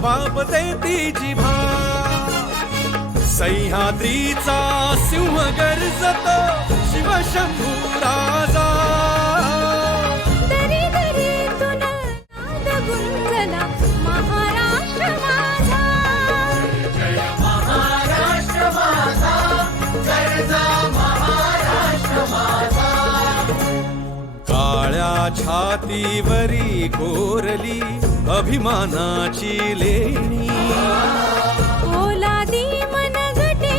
जबाब देती जिभा सह्याद्रीचा सिंह गर्जतो शिवशंभू राजा दरी दरीतून नाद गुंजला महाराष्ट्र माझा जय महाराष्ट्र माझा गर्जा महाराष्ट्र माझा काळ्या छातीवरी कोरली अभिमानाची लेणी ओलादी मनगटे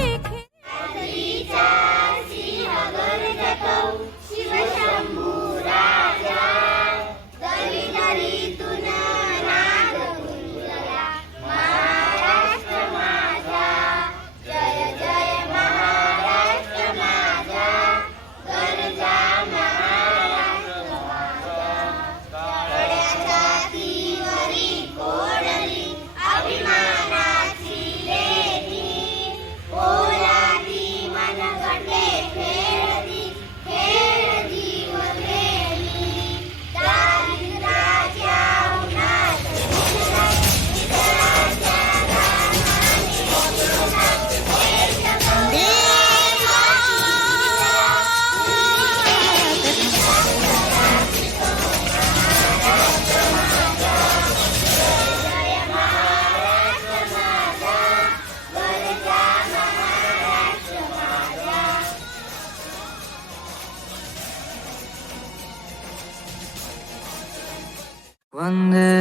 शिवशंभू राजा दरी दरीतून नाद गुंजला महाराष्ट्र माझा जय जय महाराष्ट्र माझा गर्जा महाराष्ट्र माझा काळ्या छातीवरी कोरली अभिमानाची लेणी ओलादी मनगटे खेळती खेळ जीव घेणी दारिद्र्याच्या उन्हात वन्दे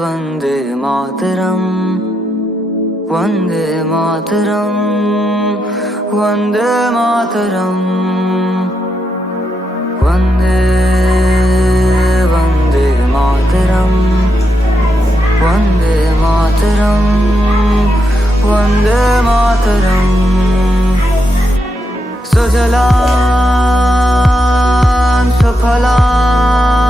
वन्दे मातरम् वन्दे मातरम् वन्दे मातरम् वन्दे वन्दे मातरम् वन्दे मातरम् वन्दे मातरम् सुजलां सुफलां